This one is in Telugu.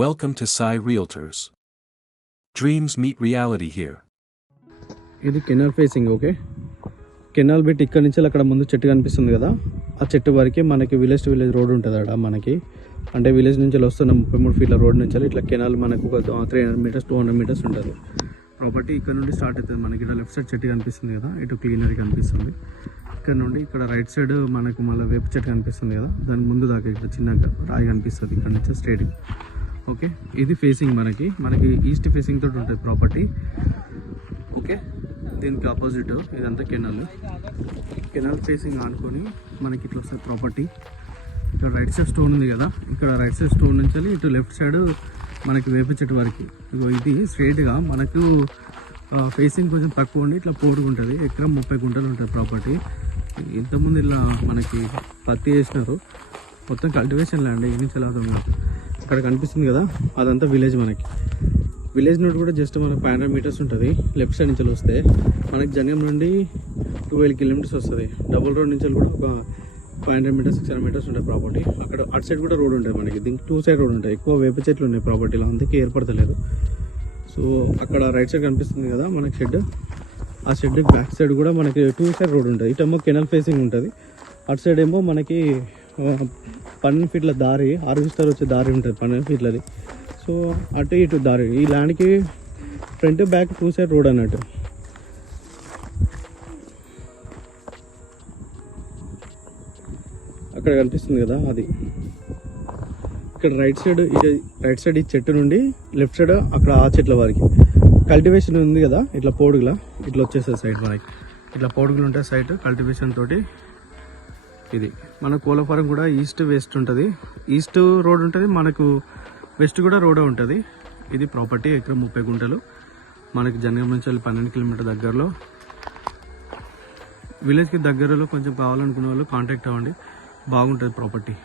Welcome to Sai Realtors. Dreams meet reality here. ఇది canal facing. Okay, canal bit ఇక్కడ నుంచి అక్కడ ముందు చెట్టు కనిపిస్తుంది కదా, ఆ చెట్టు వరకు మనకి విలేజ్ టు విలేజ్ రోడ్ ఉంటుంది అక్కడ మనకి. అంటే విలేజ్ నుంచి వస్తున్న 33 ఫీట్ల రోడ్ నుంచి ఇట్లా కెనాల్ మనకు ఒక 300 మీటర్స్ 200 మీటర్స్ ఉంటుంది ప్రాపర్టీ. ఇక్కడ నుండి స్టార్ట్ అవుతుంది మనకి. ఇక్కడ లెఫ్ట్ సైడ్ చెట్టు కనిపిస్తుంది కదా, ఇటు క్లీనరీ కనిపిస్తుంది. ఇక్కడ నుండి ఇక్కడ రైట్ సైడ్ మనకు మళ్ళీ వేప చెట్టు కనిపిస్తుంది కదా, దాని ముందు దాకా ఇక్కడ చిన్నగా రాయి కనిపిస్తుంది ఇక్కడ నుంచి స్ట్రైట్. ఓకే, ఇది ఫేసింగ్ మనకి ఈస్ట్ ఫేసింగ్ తోటి ఉంటుంది ప్రాపర్టీ. ఓకే, దీనికి ఆపోజిట్ ఇదంతా కెనాల్ ఫేసింగ్ ఆనుకొని మనకి ఇట్లా వస్తుంది ప్రాపర్టీ. ఇక్కడ రైట్ సైడ్ స్టోన్ ఉంది కదా, ఇక్కడ రైట్ సైడ్ స్టోన్ నుంచి ఇటు లెఫ్ట్ సైడ్ మనకి వేప చెట్టు వరకు. ఇగో ఇది స్ట్రైట్గా మనకు ఫేసింగ్ కొంచెం తక్కువ ఉండి ఇట్లా పోడుకుంటుంది. ఎకరం 30 గుంటలు ఉంటుంది ప్రాపర్టీ. ఇంతకుముందు ఇలా మనకి పత్తి వేసినారు, మొత్తం కల్టివేషన్ ల్యాండ్. ఈ నుంచి ఎలా అక్కడ కనిపిస్తుంది కదా, అదంతా విలేజ్. విలేజ్ నుండి కూడా జస్ట్ మనకు 500 మీటర్స్ ఉంటుంది. లెఫ్ట్ సైడ్ నుంచి వస్తే మనకి జంగం నుండి 12 కిలోమీటర్స్ వస్తుంది. డబుల్ రోడ్ నుంచి కూడా ఒక 500 మీటర్స్ 600 మీటర్స్ ఉంటాయి ప్రాపర్టీ. అక్కడ అటు సైడ్ కూడా రోడ్ ఉంటుంది మనకి. దీనికి 2 సైడ్ రోడ్ ఉంటాయి. ఎక్కువ వేప చెట్లు ఉన్నాయి ప్రాపర్టీలో, అందుకే ఏర్పడతలేదు. సో అక్కడ రైట్ సైడ్ కనిపిస్తుంది కదా మనకి షెడ్, ఆ షెడ్ బ్యాక్ సైడ్ కూడా మనకి 2 సైడ్ రోడ్ ఉంటుంది. ఇటేమో కెనాల్ ఫేసింగ్ ఉంటుంది, అటు సైడ్ ఏమో మనకి 12 ఫీట్ల దారి, హార్వెస్టర్ వచ్చే దారి ఉంటుంది 12 ఫీట్లది. సో అటు ఇటు దారి, ఈ ల్యాండ్కి ఫ్రంట్ బ్యాక్ 2 సైడ్ రోడ్ అన్నట్టు. అక్కడ కనిపిస్తుంది కదా అది. ఇక్కడ రైట్ సైడ్ ఈ చెట్టు నుండి లెఫ్ట్ సైడ్ అక్కడ ఆ చెట్ల వరకు కల్టివేషన్ ఉంది కదా, ఇట్లా పోడుగులా ఇట్లా వచ్చేస్తుంది సైడ్ మనకి. ఇట్లా పోడుగులు ఉంటాయి సైడ్ కల్టివేషన్ తోటి. ఇది మన కోళ్ళ ఫారం కూడా ఈస్ట్ వెస్ట్ ఉంటుంది. ఈస్ట్ రోడ్ ఉంటుంది మనకు, వెస్ట్ కూడా రోడ్ ఉంటుంది. ఇది ప్రాపర్టీ ఎకరం 30 గుంటలు మనకి జనగాం నుంచి 12 కిలోమీటర్ దగ్గరలో. విలేజ్కి దగ్గరలో కొంచెం కావాలనుకునే వాళ్ళు కాంటాక్ట్ అవ్వండి, బాగుంటుంది ప్రాపర్టీ.